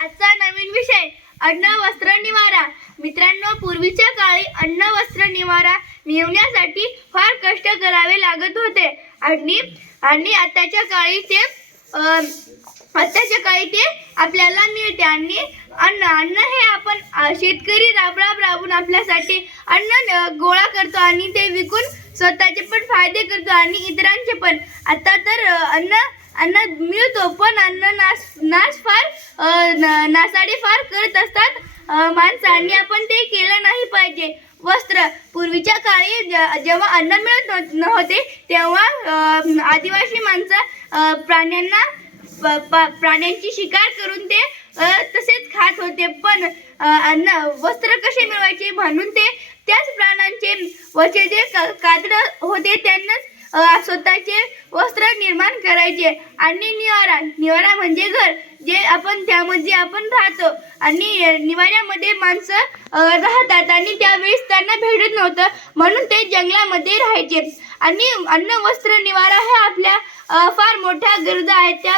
आजचा नवीन विषय अन्न वस्त्र निवारा. मित्रांनो पूर्वीच्या काळी अन्न वस्त्र निवारा मिळवण्यासाठी फार कष्ट करावे लागत होते. आणि आणि आताच्या काळी ते आताच्या काळी ते आपल्याला मिळते. आणि अन्न अन्न हे आपण शेतकरी राबराब राबून आपल्यासाठी अन्न गोळा करतो आणि ते विकून स्वतःचे पण फायदे करतो आणि इतरांचे पण. आता तर अन्न अन्न मिळतो पण अन्न नाश नाश फार नासाडीफार फार करत असतात. माणसांनी आपण ते केलं नाही पाहिजे. वस्त्र पूर्वीच्या काळी ज- जेव्हा अन्न मिळत नव्हते तेव्हा आदिवासी माणसं प्राण्यांना प- प्राण्यांची शिकार करून ते तसेच खात होते. पण अन्न वस्त्र कसे मिळवायचे म्हणून ते त्याच प्राण्यांचे वचे जे कातड होते त्यांनाच स्वतःचे वस्त्र निर्माण करायचे. आणि निवारा निवारा म्हणजे घर. जे आपण त्यामध्ये आपण राहतो. आणि निवाऱ्यामध्ये माणसं राहतात आणि त्यावेळेस त्यांना भेटत नव्हतं. म्हणून ते जंगलामध्ये राहायचे. आणि अन्न वस्त्र निवारा ह्या आपल्या फार मोठ्या गरजा आहेत. त्या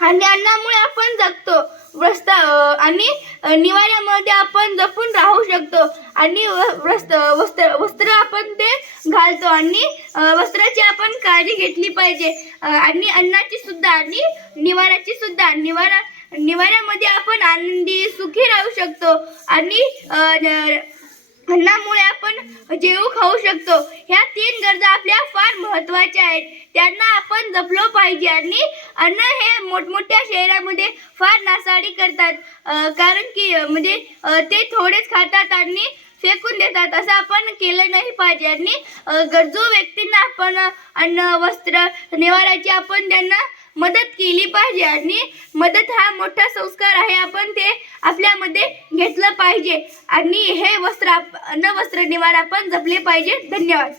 आणि अन्नामुळे आपण जगतो. वस्त्र आणि निवाऱ्यामध्ये आपण जपून राहू शकतो. आणि व- वस्त्र वस्त्र वस्त्र आपण ते घालतो आणि वस्त्राची आपण काळजी घेतली पाहिजे. आणि अन्नाची सुद्धा आणि निवाऱ्याची सुद्धा. निवारा निवाऱ्यामध्ये आपण आनंदी सुखी राहू शकतो. आणि अन्नामुळे आपण जेवू खाऊ शकतो. ह्या तीन गरजा आपल्या फार महत्त्वाच्या आहेत. त्यांना आपण जपलो पाहिजे आणि अन्न हे मोठमोठ्या शहरामध्ये फार नासाडी करतात. कारण की म्हणजे ते थोडेच खातात आणि फेकून देतात. असं आपण केलं नाही पाहिजे. आणि गरजू व्यक्तींना आपण अन्न वस्त्र निवाराची आपण त्यांना मदत केली पाहिजे. आणि मदत हा मोठा संस्कार आहे. आपण ते आपल्यामध्ये घेतलं पाहिजे. आणि हे वस्त्र न अन्न वस्त्र निवारा पण जपले पाहिजे. धन्यवाद.